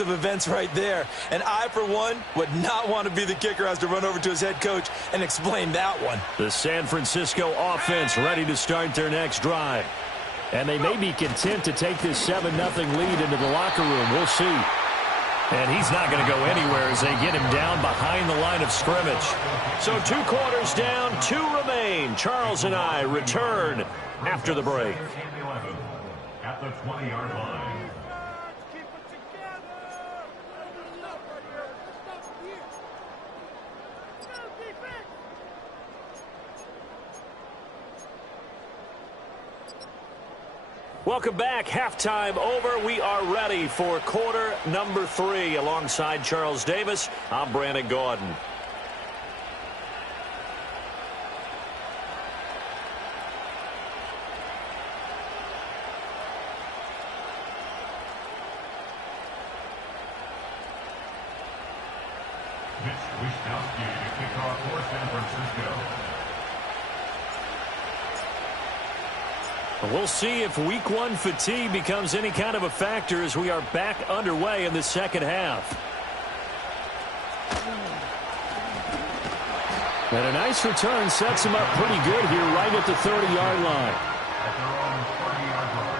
of events right there. And I, for one, would not want to be the kicker who has to run over to his head coach and explain that one. The San Francisco offense ready to start their next drive. And they may be content to take this 7-0 lead into the locker room. We'll see. And he's not going to go anywhere as they get him down behind the line of scrimmage. So 2 quarters down, 2 remain. Charles and I return after the break. At the 20-yard line. Welcome back. Halftime over. We are ready for quarter number 3. Alongside Charles Davis, I'm Brandon Gordon. to kick off for San Francisco. We'll see if week 1 fatigue becomes any kind of a factor as we are back underway in the second half. And a nice return sets him up pretty good here right at the 30-yard line. At their own 30-yard line.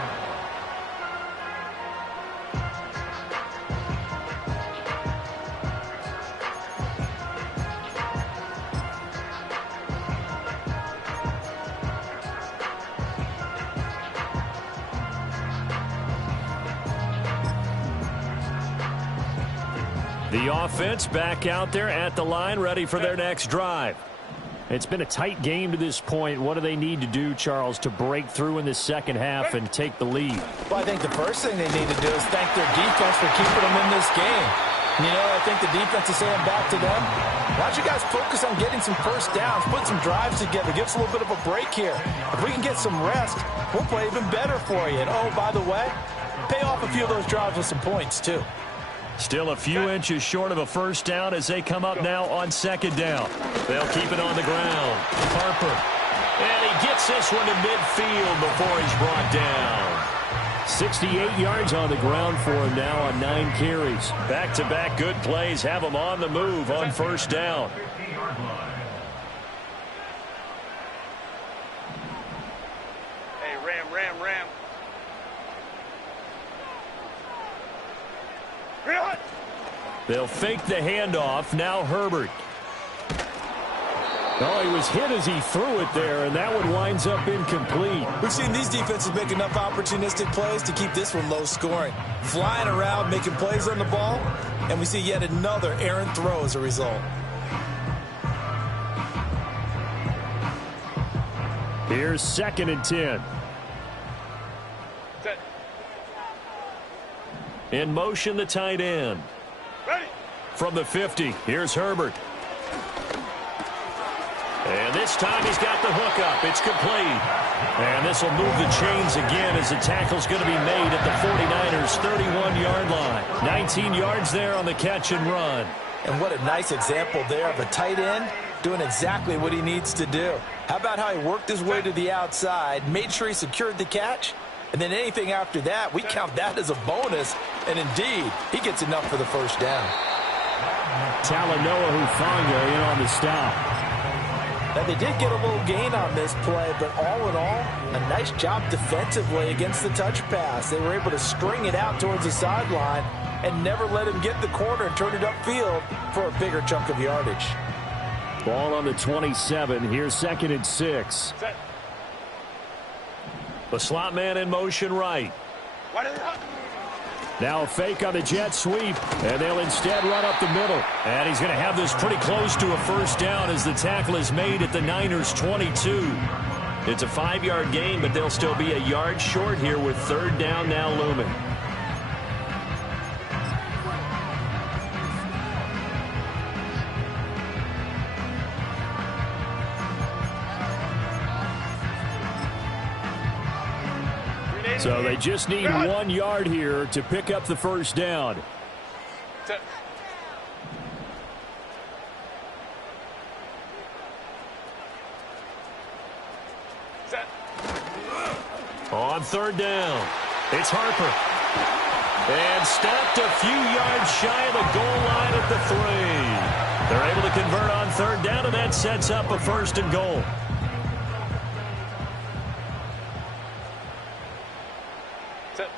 The offense back out there at the line, ready for their next drive. It's been a tight game to this point. What do they need to do, Charles, to break through in the second half and take the lead? Well, I think the first thing they need to do is thank their defense for keeping them in this game. You know, I think the defense is saying back to them, why don't you guys focus on getting some first downs, put some drives together, give us a little bit of a break here. If we can get some rest, we'll play even better for you. And, oh, by the way, pay off a few of those drives with some points, too. Still a few inches short of a first down as they come up now on second down. They'll keep it on the ground. Harper. And he gets this one to midfield before he's brought down. 68 yards on the ground for him now on 9 carries. Back-to-back good plays have him on the move on first down. Hey, Ram. They'll fake the handoff. Now Herbert. Oh, he was hit as he threw it there, and that one winds up incomplete. We've seen these defenses make enough opportunistic plays to keep this one low scoring. Flying around, making plays on the ball, and we see yet another errant throw as a result. Here's 2nd and 10. Set. In motion, the tight end. Ready. From the 50, here's Herbert. And this time he's got the hook up. It's complete. And this will move the chains again as the tackle's going to be made at the 49ers' 31-yard line. 19 yards there on the catch and run. And what a nice example there of a tight end doing exactly what he needs to do. How about how he worked his way to the outside, made sure he secured the catch, and then anything after that, we count that as a bonus. And indeed, he gets enough for the first down. Talanoa Hufanga in on the stop. Now, they did get a little gain on this play, but all in all, a nice job defensively against the touch pass. They were able to string it out towards the sideline and never let him get the corner and turn it upfield for a bigger chunk of yardage. Ball on the 27. Here's 2nd and 6. Set. The slot man in motion right. Why did they hot? Now a fake on the jet sweep, and they'll instead run up the middle. And he's going to have this pretty close to a first down as the tackle is made at the Niners' 22. It's a 5-yard gain, but they'll still be a yard short here with 3rd down now looming. So they just need 1 yard here to pick up the first down. Set. Set. On 3rd down, it's Harper. And stopped a few yards shy of the goal line at the 3. They're able to convert on third down, and that sets up a first and goal. Set.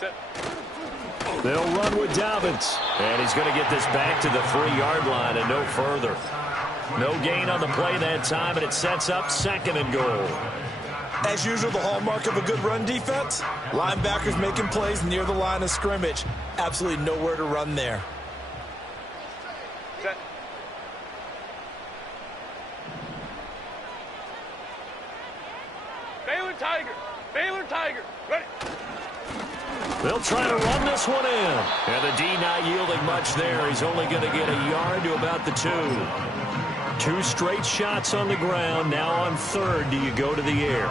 Set. They'll run with Dobbins. And he's going to get this back to the 3-yard line and no further. No gain on the play that time, and it sets up second and goal. As usual, the hallmark of a good run defense, linebackers making plays near the line of scrimmage. Absolutely nowhere to run there. Set. Baylor Tiger. Baylor Tiger. Ready. They'll try to run this one in. And the D not yielding much there. He's only going to get a yard to about the 2. 2 straight shots on the ground. Now on third, do you go to the air?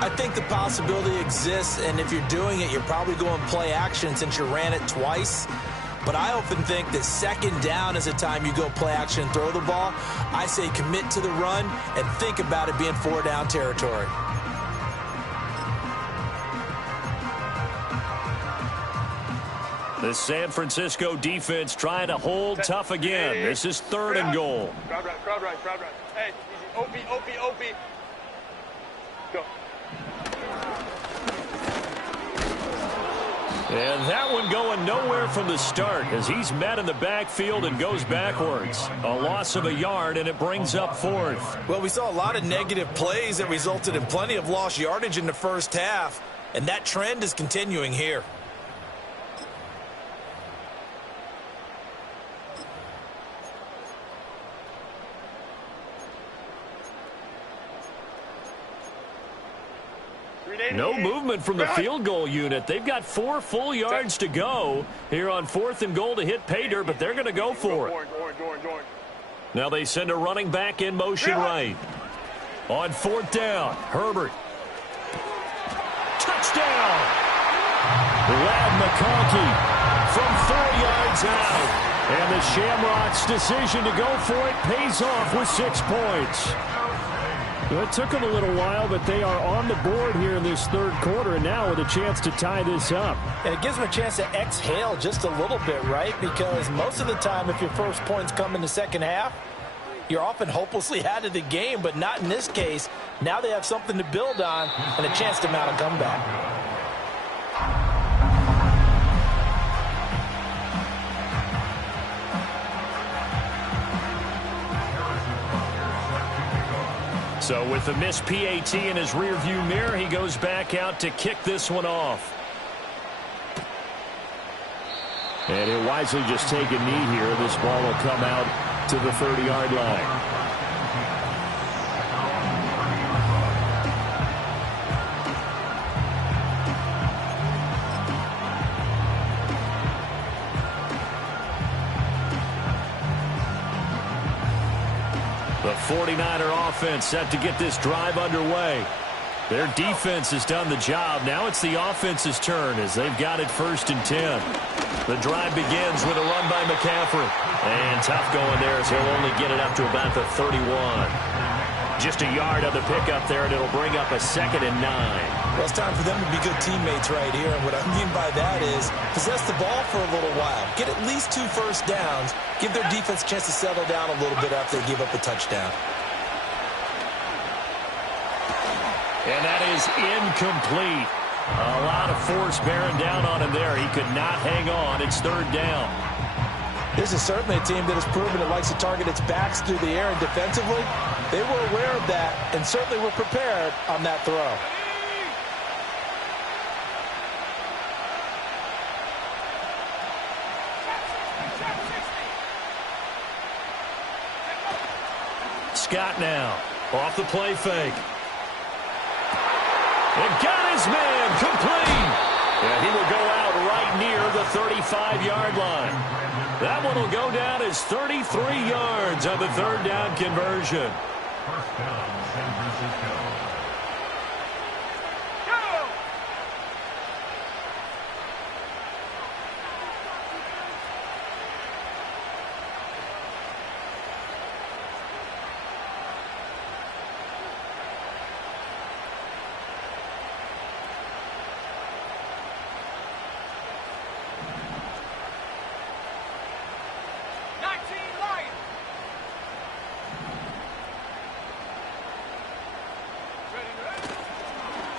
I think the possibility exists, and if you're doing it, you're probably going play action since you ran it twice. But I often think that second down is the time you go play action and throw the ball. I say commit to the run and think about it being 4-down territory. The San Francisco defense trying to hold tough again. This is third and goal. Crowd right, crowd right, crowd right. Hey, easy. OP. Go. And that one going nowhere from the start as he's met in the backfield and goes backwards. A loss of a yard, and it brings up fourth. Well, we saw a lot of negative plays that resulted in plenty of lost yardage in the first half, and that trend is continuing here. No movement from the field goal unit. They've got 4 full yards to go here on fourth and goal to hit pay dirt, but they're going to go for it. Orange. Now they send a running back in motion right. On fourth down, Herbert. Touchdown! Lad McConkey from 4 yards out. And the Shamrocks' decision to go for it pays off with 6 points. Well, it took them a little while, but they are on the board here in this third quarter, and now with a chance to tie this up. And it gives them a chance to exhale just a little bit, right? Because most of the time, if your first points come in the second half, you're often hopelessly out of the game, but not in this case. Now they have something to build on and a chance to mount a comeback. So with the missed PAT in his rearview mirror, he goes back out to kick this one off. And he'll wisely just take a knee here. This ball will come out to the 30-yard line. The 49er offense set to get this drive underway. Their defense has done the job. Now it's the offense's turn as they've got it first and 10. The drive begins with a run by McCaffrey. And tough going there as he'll only get it up to about the 31. Just a yard on the pickup there, and it'll bring up a 2nd and 9. Well, it's time for them to be good teammates right here. And what I mean by that is possess the ball for a little while. Get at least 2 first downs. Give their defense a chance to settle down a little bit after they give up a touchdown. And that is incomplete. A lot of force bearing down on him there. He could not hang on. It's third down. This is certainly a team that has proven it likes to target its backs through the air, and defensively, they were aware of that and certainly were prepared on that throw. Scott now off the play fake. And got his man complete. And he will go out right near the 35-yard line. That one will go down as 33 yards on the third down conversion. First down, San Francisco.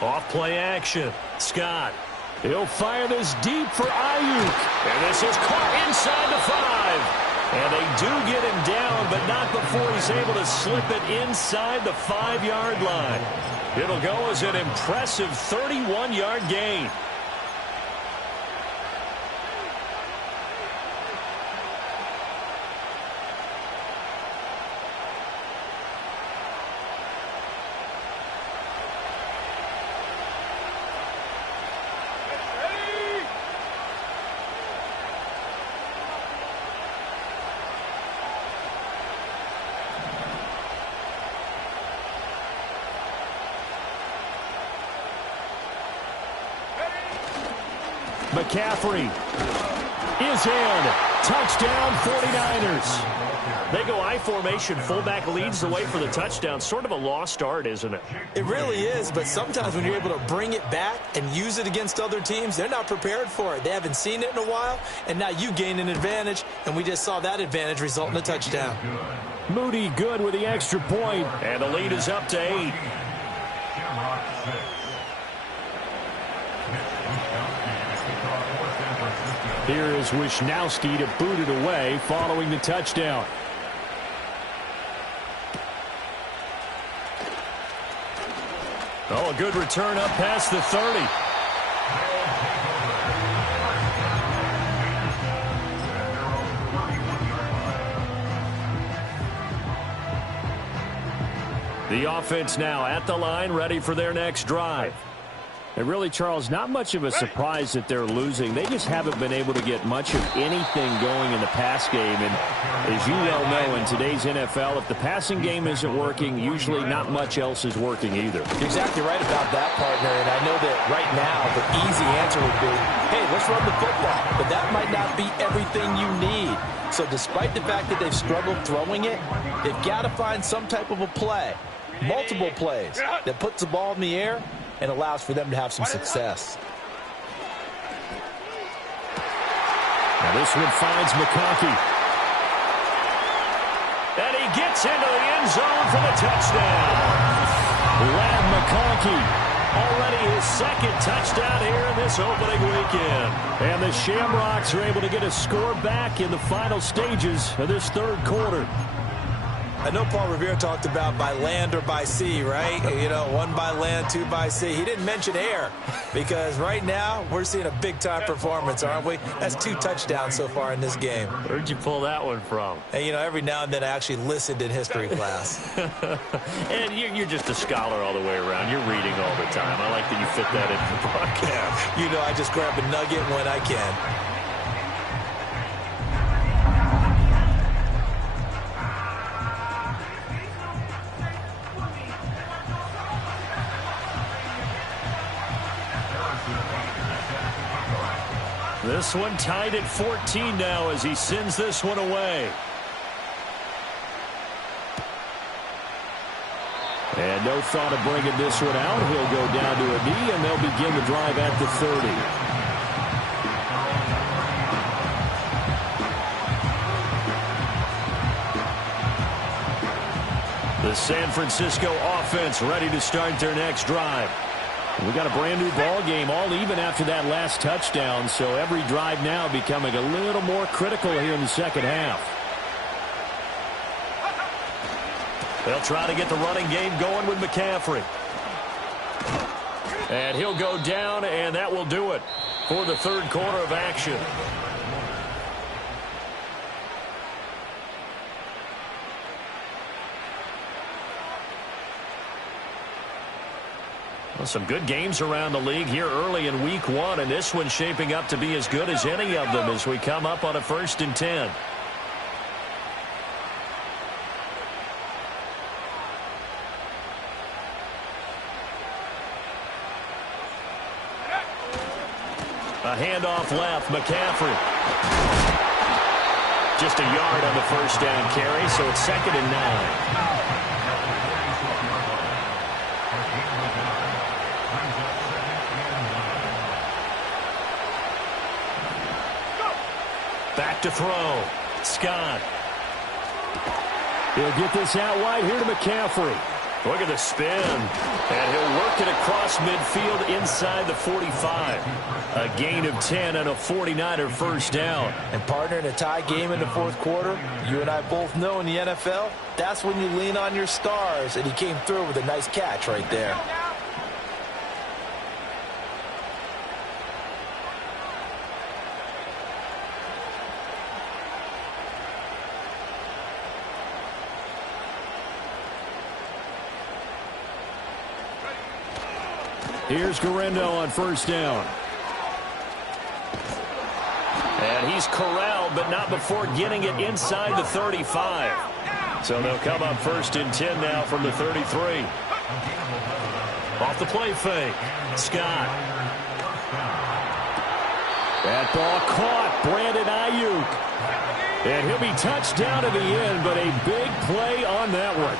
Off play action. Scott. He'll fire this deep for Ayuk. And this is caught inside the 5. And they do get him down, but not before he's able to slip it inside the 5-yard line. It'll go as an impressive 31-yard gain. McCaffrey is in. Touchdown, 49ers. They go I formation. Fullback leads the way for the touchdown. Sort of a lost art, isn't it? It really is, but sometimes when you're able to bring it back and use it against other teams, they're not prepared for it. They haven't seen it in a while, and now you gain an advantage, and we just saw that advantage result in a touchdown. Moody good with the extra point. And the lead is up to 8. Here is Wisnowski to boot it away following the touchdown. Oh, a good return up past the 30. The offense now at the line, ready for their next drive. And really, Charles, not much of a surprise that they're losing. They just haven't been able to get much of anything going in the pass game. And as you well know, in today's NFL, if the passing game isn't working, usually not much else is working either. You're exactly right about that, partner. And I know that right now the easy answer would be, hey, let's run the football. But that might not be everything you need. So despite the fact that they've struggled throwing it, they've got to find some type of a play, multiple plays, that puts the ball in the air and allows for them to have some success. Now this one finds McConkey. And he gets into the end zone for the touchdown. Ladd McConkey. Already his second touchdown here in this opening weekend. And the Shamrocks are able to get a score back in the final stages of this third quarter. I know Paul Revere talked about by land or by sea, right? You know, 1 by land, 2 by sea. He didn't mention air because right now we're seeing a big-time performance, aren't we? That's 2 touchdowns so far in this game. Where'd you pull that one from? And, you know, every now and then I actually listened in history class. And you're just a scholar all the way around. You're reading all the time. I like that you fit that into the broadcast. You know, I just grab a nugget when I can. This one tied at 14 now as he sends this one away. And no thought of bringing this one out. He'll go down to a knee, and they'll begin the drive at the 30. The San Francisco offense ready to start their next drive. We got a brand new ball game, all even after that last touchdown, so every drive now becoming a little more critical here in the second half. They'll try to get the running game going with McCaffrey. And he'll go down, and that will do it for the third quarter of action. Well, some good games around the league here early in week 1, and this one's shaping up to be as good as any of them as we come up on a 1st and 10. A handoff left, McCaffrey. Just a yard on the first down carry, so it's 2nd and 9. Back to throw. Scott. He'll get this out wide here to McCaffrey. Look at the spin. And he'll work it across midfield inside the 45. A gain of 10 and a 49er first down. And partner, in a tie game in the fourth quarter, you and I both know in the NFL, that's when you lean on your stars, and he came through with a nice catch right there. Here's Garendo on first down. And he's corralled, but not before getting it inside the 35. So they'll come up first and 10 now from the 33. Off the play fake. Scott. That ball caught. Brandon Ayuk. And he'll be touched down to the end, but a big play on that one.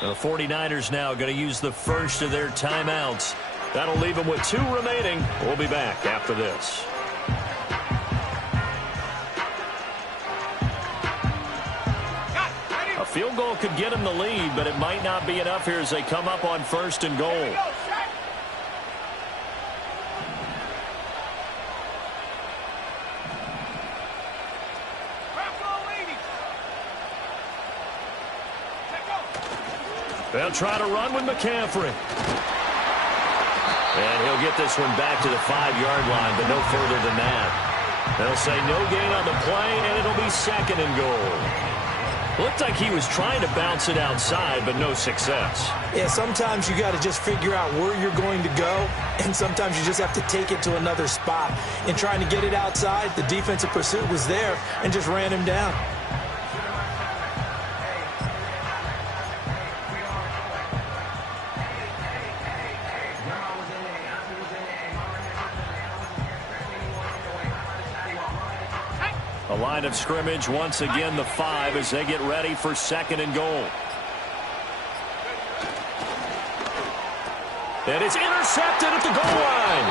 The 49ers now going to use the first of their timeouts. That'll leave them with 2 remaining. We'll be back after this. A field goal could get them the lead, but it might not be enough here as they come up on first and goal. They'll try to run with McCaffrey. And he'll get this one back to the 5-yard line, but no further than that. They'll say no gain on the play, and it'll be second and goal. Looked like he was trying to bounce it outside, but no success. Yeah, sometimes you got to just figure out where you're going to go, and sometimes you just have to take it to another spot. In trying to get it outside, the defensive pursuit was there and just ran him down. A line of scrimmage, once again the 5 as they get ready for second and goal. And it's intercepted at the goal line.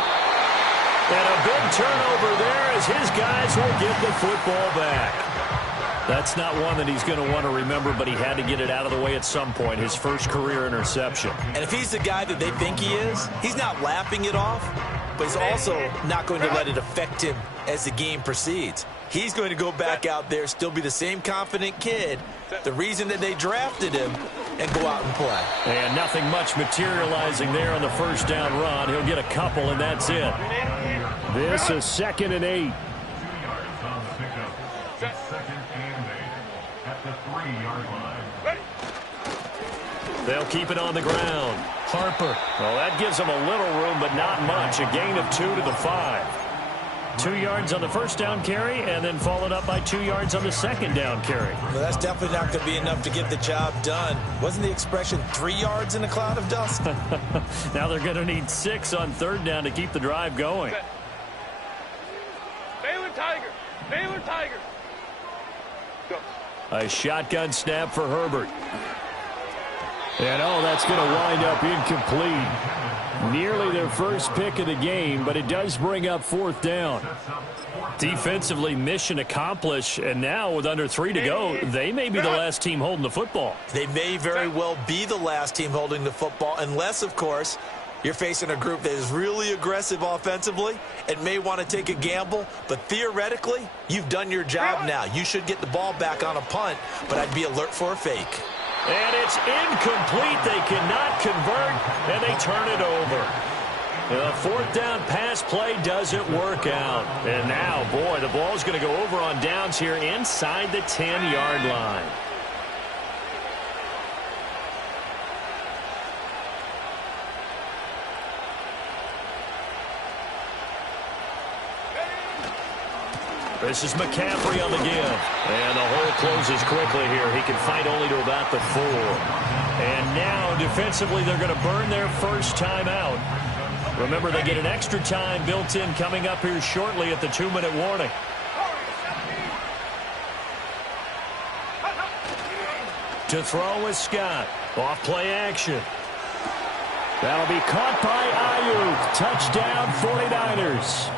And a big turnover there as his guys will get the football back. That's not one that he's going to want to remember, but he had to get it out of the way at some point, his first career interception. And if he's the guy that they think he is, he's not laughing it off, but he's also not going to let it affect him as the game proceeds. He's going to go back out there, still be the same confident kid, the reason that they drafted him, and go out and play. And nothing much materializing there on the first down run. He'll get a couple, and that's it. This is 2nd and 8. 2 yards on the pickup. 2nd and 8 at the 3-yard line. They'll keep it on the ground. Harper. Well, that gives them a little room, but not much. A gain of 2 to the 5. 2 yards on the first down carry, and then followed up by 2 yards on the second down carry. Well, that's definitely not going to be enough to get the job done. Wasn't the expression 3 yards in a cloud of dust? Now they're going to need 6 on third down to keep the drive going. Baylor Tiger. Baylor Tiger. Go. A shotgun snap for Herbert. And, that's going to wind up incomplete. Nearly their first pick of the game, but it does bring up 4th down. Defensively, mission accomplished, and now with under 3 to go, they may be the last team holding the football. They may very well be the last team holding the football, unless, of course, you're facing a group that is really aggressive offensively and may want to take a gamble, but theoretically, you've done your job now. You should get the ball back on a punt, but I'd be alert for a fake. And it's incomplete. They cannot convert, and they turn it over. The 4th down pass play doesn't work out. And now, boy, the ball's going to go over on downs here inside the 10-yard line. This is McCaffrey on the give. And the hole closes quickly here. He can fight only to about the 4. And now, defensively, they're going to burn their first time out. Remember, they get an extra time built in coming up here shortly at the 2-minute warning. To throw is Scott. Off play action. That'll be caught by Ayuk. Touchdown, 49ers.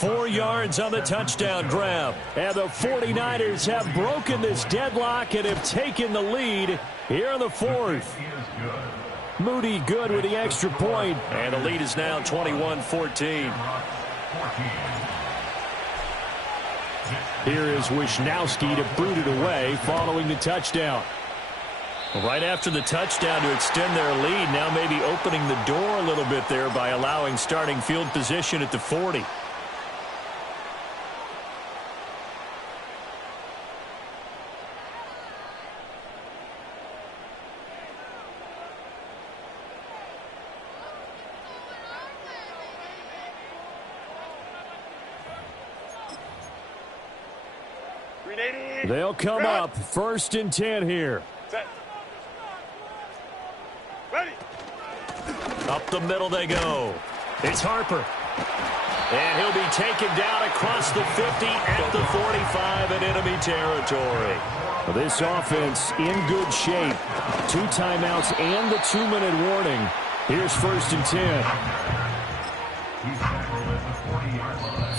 4 yards on the touchdown grab. And the 49ers have broken this deadlock and have taken the lead here in the fourth. Moody good with the extra point. And the lead is now 21-14. Here is Wisnowski to boot it away following the touchdown. Right after the touchdown to extend their lead, now maybe opening the door a little bit there by allowing starting field position at the 40. They'll come up 1st and 10 here. Set. Ready. Up the middle they go. It's Harper. And he'll be taken down across the 50 at the 45 in enemy territory. Well, this offense in good shape. 2 timeouts and the 2-minute warning. Here's 1st and 10.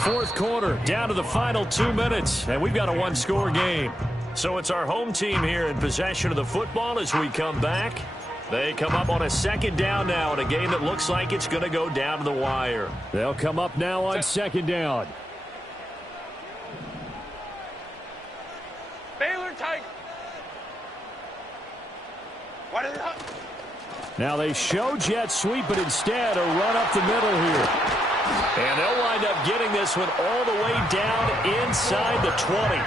Fourth quarter, down to the final 2 minutes, and we've got a 1-score game. So it's our home team here in possession of the football as we come back. They come up on a 2nd down now in a game that looks like it's going to go down to the wire. They'll come up now on 2nd down. Baylor Tiger. What is up? Now they show jet sweep, but instead a run up the middle here. And they'll wind up getting this one all the way down inside the 20.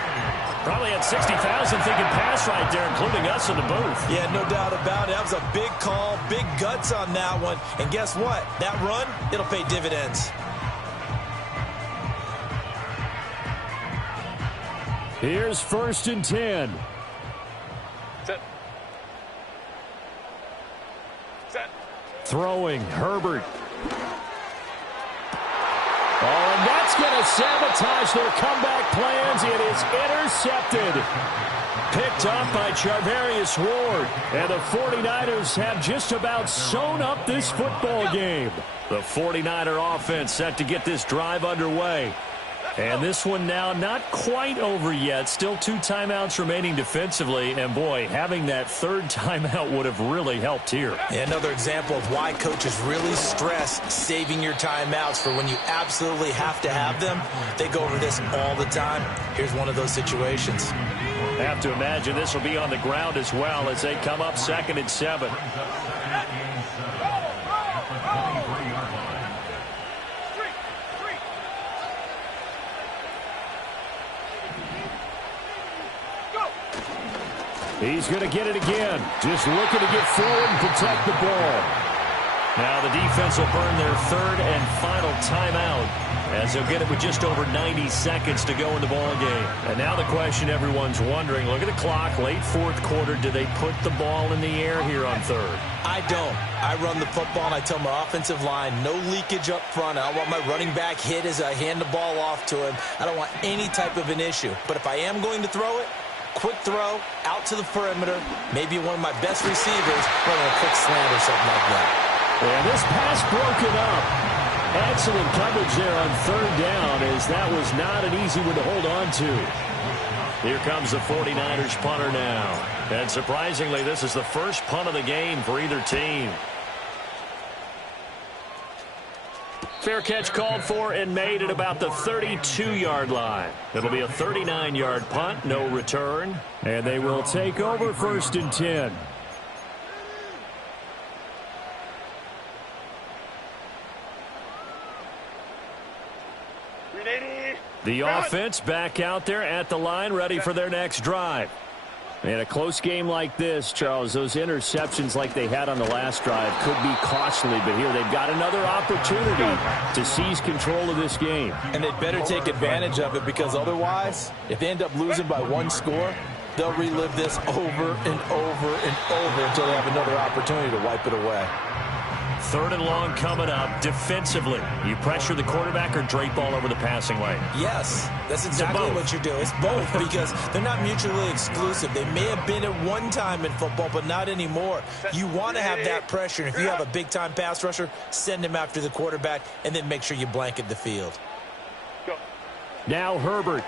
Probably had 60,000 thinking pass right there, including us in the booth. Yeah, no doubt about it. That was a big call, big guts on that one. And guess what? That run, it'll pay dividends. Here's 1st and 10. Set. Set. Throwing, Herbert. Oh, and that's going to sabotage their comeback plans. It is intercepted. Picked up by Charvarius Ward. And the 49ers have just about sewn up this football game. The 49er offense set to get this drive underway. And this one now not quite over yet. Still 2 timeouts remaining defensively. And, boy, having that 3rd timeout would have really helped here. Yeah, another example of why coaches really stress saving your timeouts for when you absolutely have to have them. They go over this all the time. Here's one of those situations. I have to imagine this will be on the ground as well as they come up 2nd and 7. He's going to get it again. Just looking to get forward and protect the ball. Now the defense will burn their 3rd and final timeout as they'll get it with just over 90 seconds to go in the ball game. And now the question everyone's wondering, look at the clock, late 4th quarter, do they put the ball in the air here on 3rd? I don't. I run the football and I tell my offensive line, no leakage up front. I don't want my running back hit as I hand the ball off to him. I don't want any type of an issue. But if I am going to throw it, quick throw, out to the perimeter, maybe one of my best receivers running a quick slant or something like that. And this pass broken up. Excellent coverage there on 3rd down, as that was not an easy one to hold on to. Here comes the 49ers punter now. And surprisingly, this is the first punt of the game for either team. Fair catch called for and made at about the 32-yard line. It'll be a 39-yard punt, no return. And they will take over 1st and 10. The offense back out there at the line, ready for their next drive. In a close game like this, Charles, those interceptions like they had on the last drive could be costly, but here they've got another opportunity to seize control of this game. And they'd better take advantage of it, because otherwise, if they end up losing by 1 score, they'll relive this over and over and over until they have another opportunity to wipe it away. 3rd and long coming up. Defensively, you pressure the quarterback or drape all over the passing lane? Yes, that's exactly what you do. It's both, because they're not mutually exclusive. They may have been at one time in football, but not anymore. You want to have that pressure. And if you have a big-time pass rusher, send him after the quarterback, and then make sure you blanket the field. Go. Now Herbert.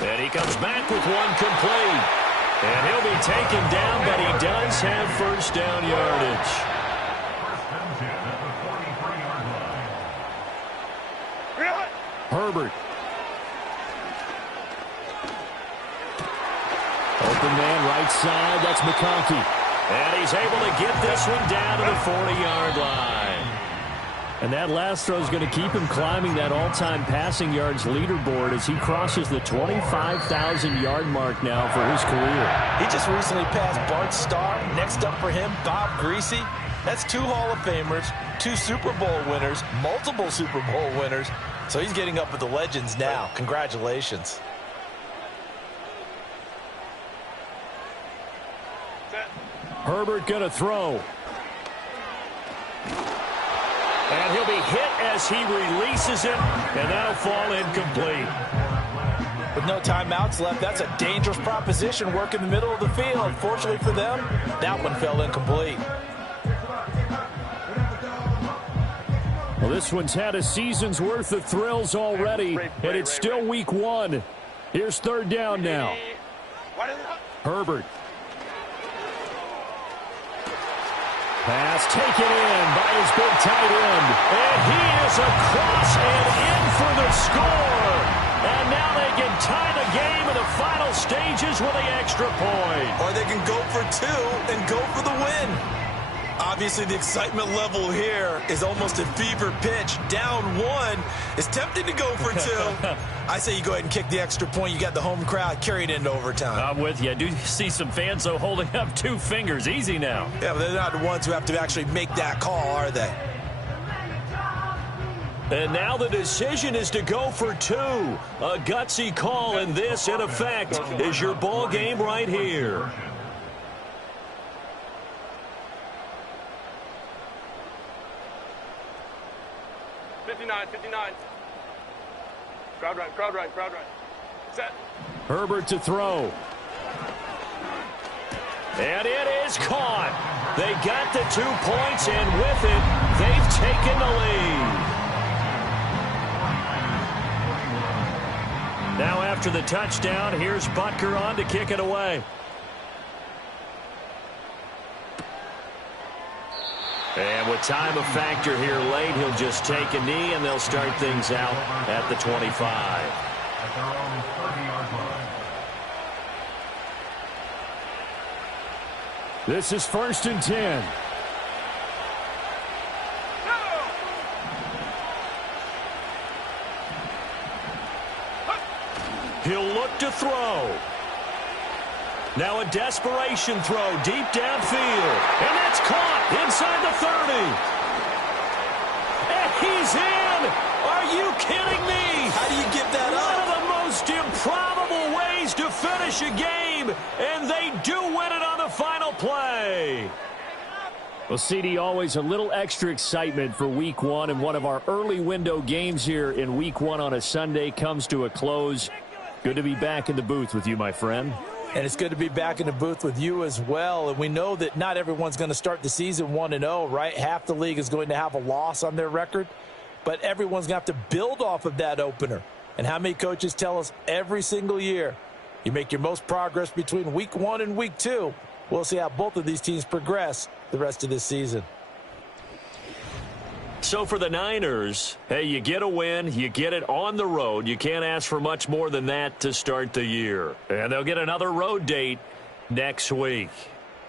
And he comes back with one complete. And he'll be taken down, but he does have first down yardage. Herbert. Open man right side. That's McConkey. And he's able to get this one down to the 40-yard line. And that last throw is going to keep him climbing that all-time passing yards leaderboard as he crosses the 25,000-yard mark now for his career. He just recently passed Bart Starr. Next up for him, Bob Greasy. That's 2 Hall of Famers, 2 Super Bowl winners, multiple Super Bowl winners. So he's getting up with the legends now. Congratulations. Herbert going to throw. And he'll be hit as he releases it, and that'll fall incomplete. With no timeouts left, that's a dangerous proposition. Work in the middle of the field. Fortunately for them, that one fell incomplete. Well, this one's had a season's worth of thrills already, and it's still week 1. Here's third down now. Herbert. Pass taken in by his big tight end. And he is across and in for the score. And now they can tie the game in the final stages with the extra point. Or they can go for 2 and go for the win. Obviously, the excitement level here is almost at fever pitch. Down 1. It's tempting to go for 2. I say you go ahead and kick the extra point. You got the home crowd. Carry it into overtime. I'm with you. I do see some fans, though, holding up 2 fingers. Easy now. Yeah, but they're not the ones who have to actually make that call, are they? And now the decision is to go for 2. A gutsy call, and this, in effect, is your ball game right here. Crowd right. Set. Herbert to throw. And it is caught. They got the 2 points, and with it, they've taken the lead. Now after the touchdown, here's Butker on to kick it away. And with time a factor here late, he'll just take a knee, and they'll start things out at the 25. At their own 30-yard line. This is 1st and 10. He'll look to throw. Now a desperation throw deep downfield. And that's caught inside the 30. And he's in. Are you kidding me? How do you give that One up? of the most improbable ways to finish a game. And they do win it on the final play. Well, CD, always a little extra excitement for week 1, and one of our early window games here in week 1 on a Sunday comes to a close. Good to be back in the booth with you, my friend. And it's good to be back in the booth with you as well. And we know that not everyone's going to start the season 1-0, right? Half the league is going to have a loss on their record. But everyone's going to have to build off of that opener. And how many coaches tell us every single year, you make your most progress between week 1 and week 2. We'll see how both of these teams progress the rest of this season. So for the Niners, hey, you get a win, you get it on the road. You can't ask for much more than that to start the year. And they'll get another road date next week.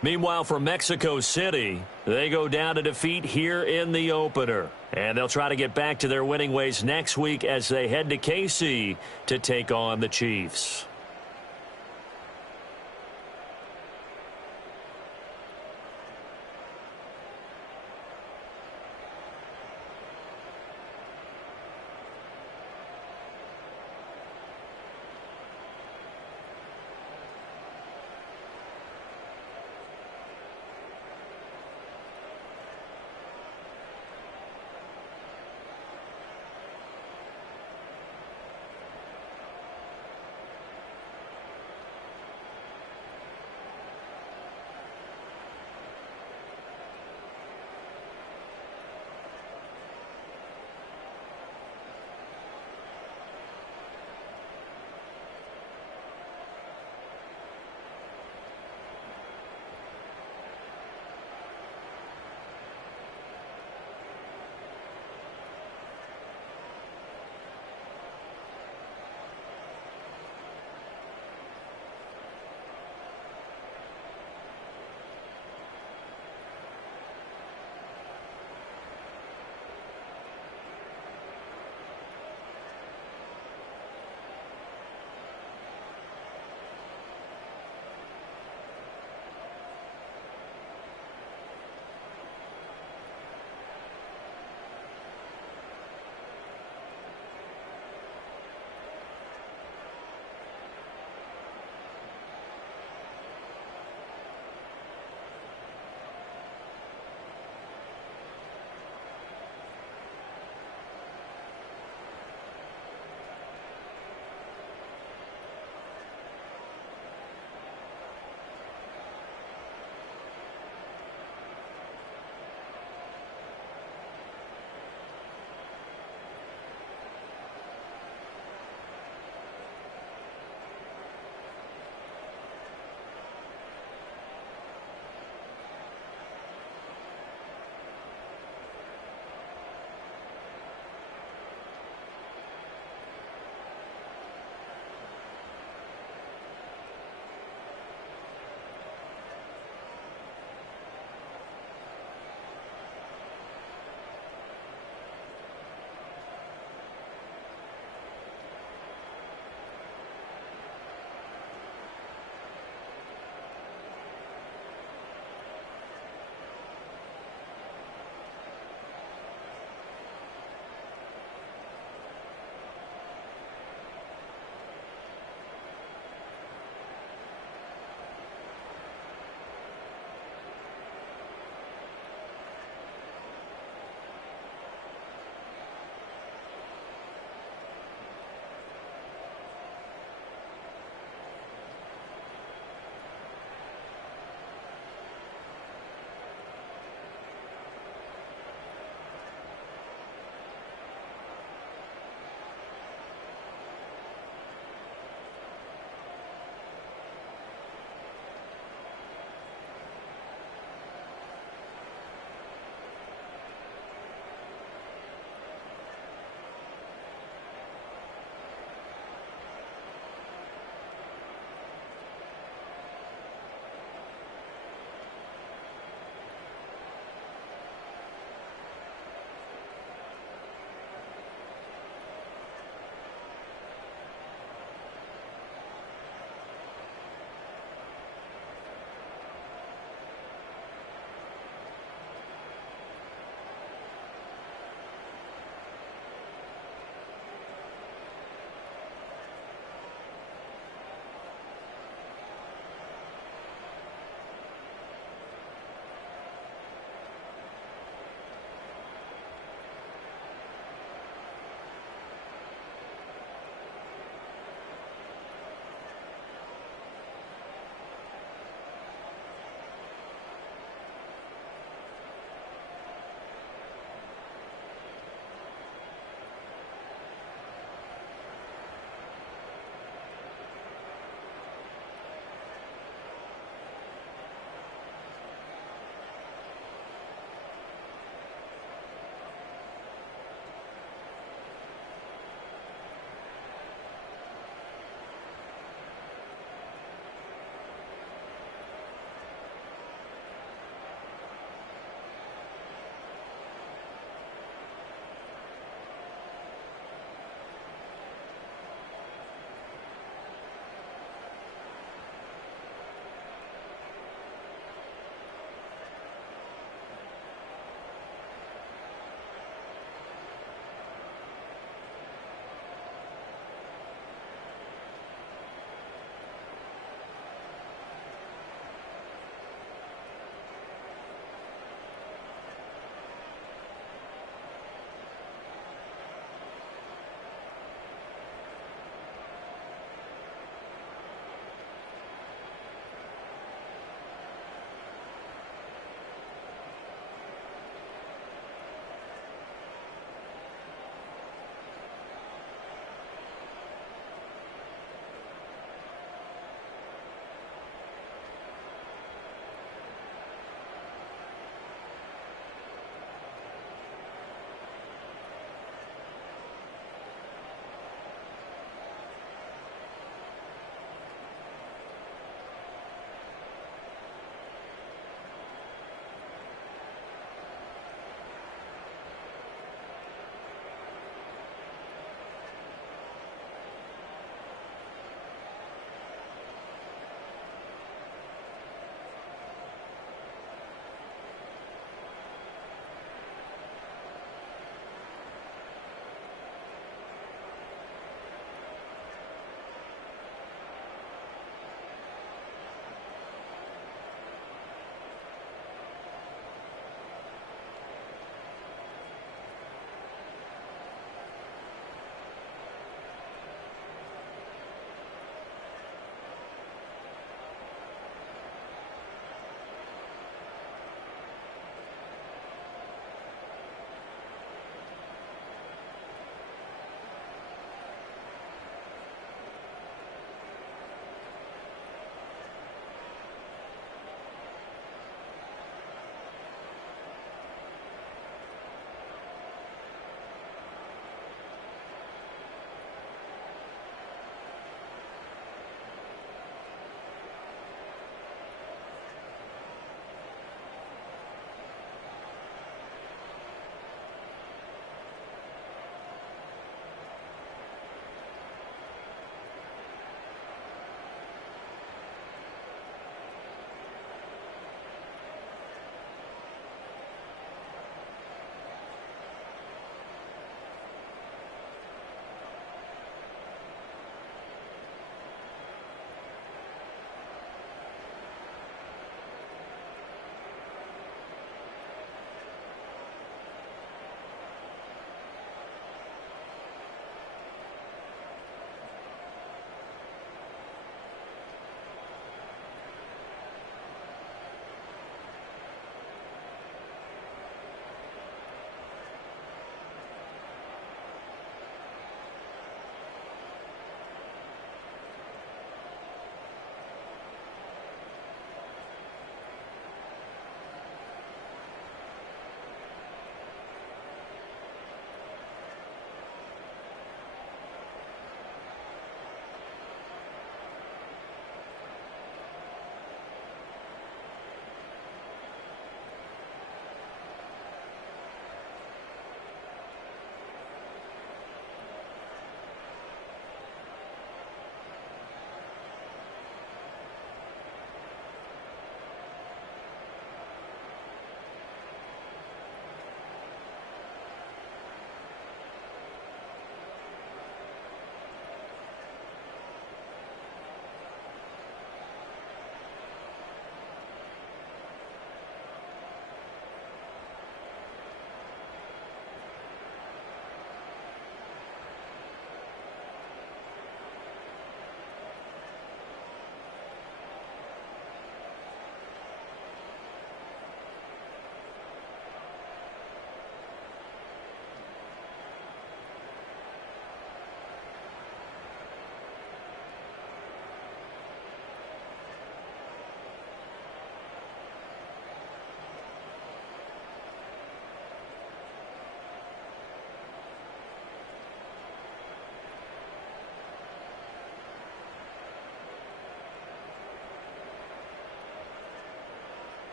Meanwhile, for Mexico City, they go down to defeat here in the opener. And they'll try to get back to their winning ways next week as they head to KC to take on the Chiefs.